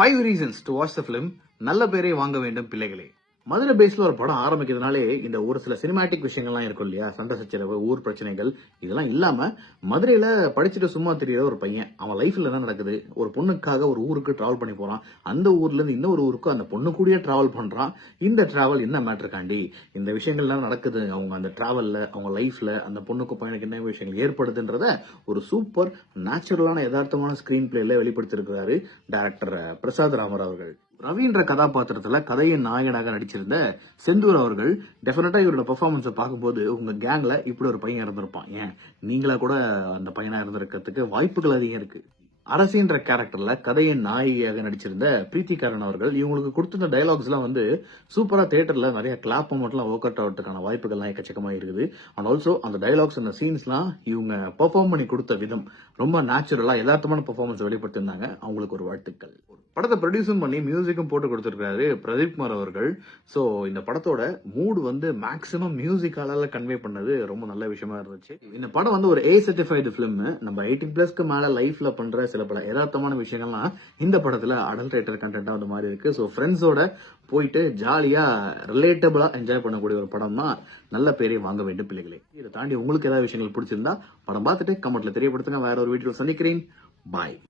Five reasons to watch the film நல்ல பேரை வாங்க வேண்டும் பிள்ளைகளே. மதுரை பேஸில் ஒரு படம் ஆரம்பிக்கிறதுனாலே இந்த ஒரு சில சினிமேட்டிக் விஷயங்கள்லாம் இருக்கும் இல்லையா? சண்டை சச்சரவு ஊர் பிரச்சனைகள் இதெல்லாம் இல்லாமல் மதுரையில் படிச்சுட்டு சும்மா தெரியாத ஒரு பையன் அவன் லைஃப்பில் என்ன நடக்குது? ஒரு பொண்ணுக்காக ஒரு ஊருக்கு ட்ராவல் பண்ணி போகிறான் அந்த ஊர்லேருந்து இன்னொரு ஊருக்கு அந்த பொண்ணு கூடயே ட்ராவல் பண்ணுறான் இந்த ட்ராவல் என்ன மேட்ருக்காண்டி இந்த விஷயங்கள்லாம் நடக்குது? அவங்க அந்த ட்ராவலில் அவங்க லைஃப்பில் அந்த பொண்ணுக்கும் பையனுக்கு என்ன விஷயங்கள் ஏற்படுதுன்றத ஒரு சூப்பர் நேச்சுரலான யதார்த்தமான ஸ்க்ரீன் பிளேயில் வெளிப்படுத்தியிருக்கிறாரு டேரக்டர் பிரசாத் ராமர் அவர்கள். ரவின்ற கதாபாத்திரத்தில் கதையின் நாயகனாக நடிச்சிருந்த செந்தூர் அவர்கள் டெஃபினட்டாக இவரோட பெர்ஃபார்மன்ஸை பார்க்கும்போது உங்கள் கேங்கில் இப்படி ஒரு பையன் இருந்திருப்பான். ஏன்? நீங்களாக கூட அந்த பையனாக இருந்திருக்கிறதுக்கு வாய்ப்புகள் அதிகம் இருக்குது அரசின்ற கேரக்டர்ல கதையின் நாயகியாக நடிச்சிருந்த பிரீத்திகரன் அவர்கள் இவங்களுக்கு கொடுத்திருந்த டைலாக்ஸ்லாம் வந்து சூப்பரா தியேட்டர்ல நிறைய கிளாப் மட்டும் ஒர்க் அவுட் ஆகிறதுக்கான வாய்ப்புகள்லாம் எக்கச்சக்கமாக இருக்குது. அண்ட் ஆல்சோ அந்த டைலாக்ஸ் அந்த சீன்ஸ்லாம் இவங்க பெர்ஃபார்ம் பண்ணி கொடுத்த விதம் ரொம்ப நேச்சுரலா யதார்த்தமான பெர்ஃபார்மன்ஸ் வெளிப்படுத்திருந்தாங்க அவங்களுக்கு ஒரு வாழ்த்துக்கள். படத்தை ப்ரொடியூஸும் பண்ணி மியூசிக்கும் போட்டு கொடுத்துருக்காரு பிரதீப் குமார் அவர்கள். ஸோ இந்த படத்தோட மூடு வந்து மேக்ஸிமம் மியூசிக்கால கன்வே பண்ணது ரொம்ப நல்ல விஷயமா இருந்துச்சு. இந்த படம் வந்து ஒரு ஏ சர்டிஃபைடு ஃபிலிம் நம்ம எயிட்டீன் பிளஸ்க்கு மேல லைஃப்ல பண்ற சில பல யதார்த்தமான விஷயங்கள்லாம் இந்த படத்துல அடல்ட்ரேட்டர் கண்டென்ட்டாக வந்து மாதிரி இருக்கு. ஸோ ஃப்ரெண்ட்ஸோட போயிட்டு ஜாலியா ரிலேட்டபிளா என்ஜாய் பண்ணக்கூடிய ஒரு படம் தான் நல்ல பேரை வாங்க வேண்டும் பிள்ளைகளே. இதை தாண்டி உங்களுக்கு ஏதாவது விஷயங்கள் பிடிச்சிருந்தா படம் பார்த்துட்டு கமெண்ட்ல தெரியப்படுத்துங்க. வேற ஒரு வீட்டில் சந்திக்கிறேன். பாய்